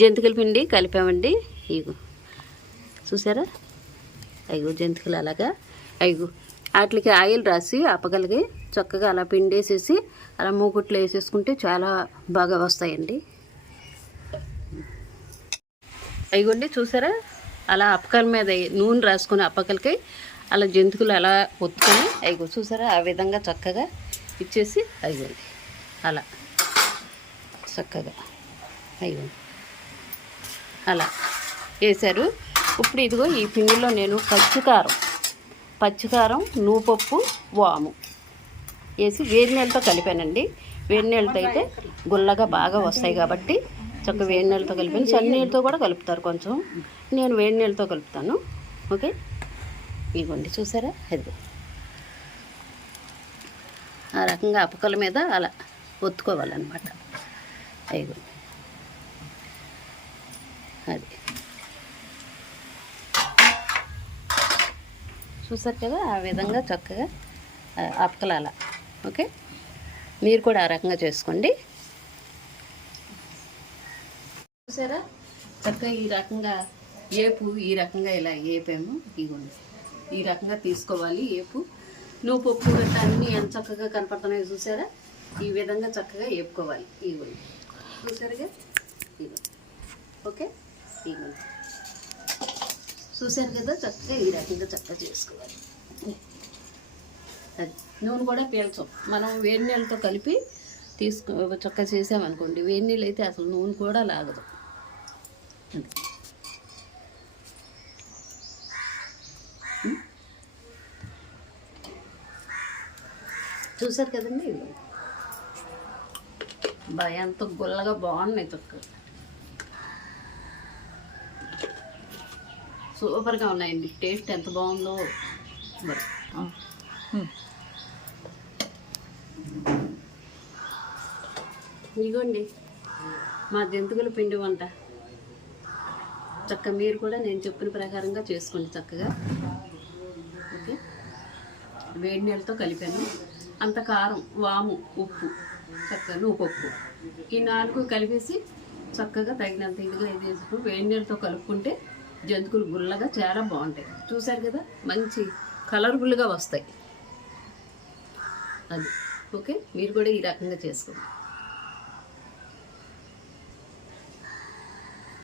జంతికల పిండి కలిపామండి. ఇగో చూసారా, అయ్యో జంతికలు అలాగా. అయ్యో వాటికి ఆయిల్ రాసి అప్పగలిగి చక్కగా అలా పిండేసేసి అలా మూకుట్లో వేసేసుకుంటే చాలా బాగా వస్తాయండి. అయ్యండి చూసారా, అలా అప్పకల మీద నూనె రాసుకొని అప్పకలకి అలా జంతికలు అలా ఒత్తుకొని అయ్యో చూసారా ఆ విధంగా చక్కగా ఇచ్చేసి అయ్యండి అలా చక్కగా అయ్యో అలా వేశారు. ఇప్పుడు ఇదిగో ఈ పిండిలో నేను పచ్చికారం నువ్వుపప్పు వాము వేసి వేడి నీళ్ళతో కలిపానండి. వేడి నీళ్ళతో అయితే గుల్లగా బాగా వస్తాయి కాబట్టి చక్కగా వేడి నీళ్ళతో కలిపాను. చన్నీళ్ళతో కూడా కలుపుతారు కొంచెం, నేను వేడి నీళ్ళతో కలుపుతాను. ఓకే, ఇవ్వండి చూసారా, అది ఆ రకంగా అప్పకల మీద అలా ఒత్తుకోవాలన్నమాట. అయ్యో అది చూసారు కదా, ఆ విధంగా చక్కగా అప్పకలు అలా. ఓకే, మీరు కూడా ఆ రకంగా చేసుకోండి. చూసారా చక్కగా ఈ రకంగా ఈ రకంగా ఇలా ఏపాము. ఇగోండి ఈ రకంగా తీసుకోవాలి ఏపు. నువ్వు పప్పు గట్ట అన్నీ ఎంత చక్కగా కనపడుతున్నాయో చూసారా, ఈ విధంగా చక్కగా ఏపుకోవాలి. ఇగోండి చూసారుగా, ఇగో ఓకే, ఇగోండి చూసారు కదా, చక్కగా ఈ రకంగా చక్కగా చేసుకోవాలి. అది నూనె కూడా పీల్చం, మనం వేడి నీళ్ళతో కలిపి చక్కగా చేసామనుకోండి, వేడి నీళ్ళు అయితే అసలు నూనె కూడా లాగదు. చూసారు కదండి, ఇది ఎంత గుల్లగా బాగున్నాయి, చక్కగా సూపర్గా ఉన్నాయండి. టేస్ట్ ఎంత బాగుందో మరి. ఇదిగోండి మా జంతికల పిండి వంట. చక్కగా మీరు కూడా నేను చెప్పిన ప్రకారంగా చేసుకోండి చక్కగా. ఓకే, వేడి నీళ్ళతో కలిపాను. అంత కారం, వాము, ఉప్పు, చక్కగా నువ్వుపప్పు ఈ 4 కలిపేసి చక్కగా తగినంత ఇదిగా ఇది వేసుకుని వేడి నీళ్ళతో కలుపుకుంటే జంతికలు గుల్లగా చాలా బాగుంటాయి. చూసారు కదా, మంచి కలర్ఫుల్గా వస్తాయి. అది ఓకే, మీరు కూడా ఈ రకంగా చేసుకోండి.